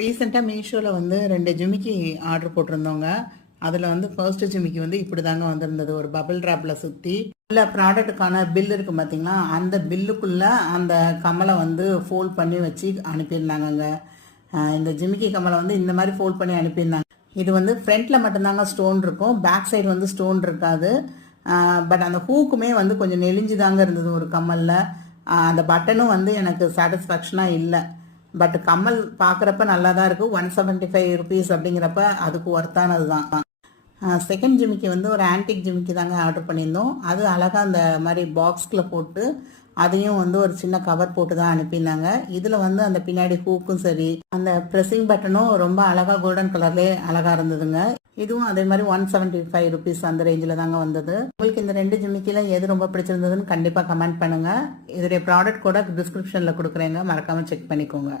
ரீசெண்டாக மீஷோவில் வந்து 2 ஜிமிக்கி ஆர்டர் போட்டிருந்தோங்க. அதில் வந்து ஃபர்ஸ்ட் ஜிமிக்கி வந்து இப்படி தாங்க வந்திருந்தது. ஒரு பபிள் ட்ராப்பில் சுற்றி உள்ள ப்ராடக்ட்டுக்கான பில் இருக்குது பார்த்தீங்களா, அந்த பில்லுக்குள்ளே அந்த கமலை வந்து ஃபோல்ட் பண்ணி வச்சு அனுப்பியிருந்தாங்கங்க. இந்த ஜிமிக்கி கமலை வந்து இந்த மாதிரி ஃபோல்ட் பண்ணி அனுப்பியிருந்தாங்க. இது வந்து ஃப்ரண்ட்டில் மட்டும்தாங்க ஸ்டோன் இருக்கும், பேக் சைடு வந்து ஸ்டோன் இருக்காது. பட் அந்த ஹூக்குமே வந்து கொஞ்சம் நெளிஞ்சு தாங்க இருந்தது ஒரு கம்மலில். அந்த பட்டனும் வந்து எனக்கு சாட்டிஸ்ஃபேக்ஷனாக இல்லை. பட் கம்மல் பார்க்குறப்ப நல்லா தான் இருக்குது. 175 ருபீஸ் அப்படிங்கிறப்ப அதுக்கு ஒர்த்தானது தான். செகண்ட் ஜிமிக்கி வந்து ஒரு ஆன்டிக் ஜிமிக்கி தாங்க ஆர்டர் பண்ணியிருந்தோம். அது அழகாக அந்த மாதிரி பாக்ஸ்கில் போட்டு அதையும் வந்து ஒரு சின்ன கவர் போட்டு தான் அனுப்பியிருந்தாங்க. இதில் வந்து அந்த பின்னாடி ஹூக்கும் சரி, அந்த ப்ரெஸ்ஸிங் பட்டனும் ரொம்ப அழகாக கோல்டன் கலர்லேயே அழகாக இருந்ததுங்க. இதுவும் அதே மாதிரி 175 ருபீஸ் அந்த ரேஞ்சில் தாங்க வந்தது. உங்களுக்கு இந்த 2 ஜிமிக்கில எது ரொம்ப பிடிச்சிருந்ததுன்னு கண்டிப்பாக கமெண்ட் பண்ணுங்கள். இதோடைய ப்ராடக்ட் கூட டிஸ்கிரிப்ஷனில் கொடுக்குறேங்க, மறக்காமல் செக் பண்ணிக்கோங்க.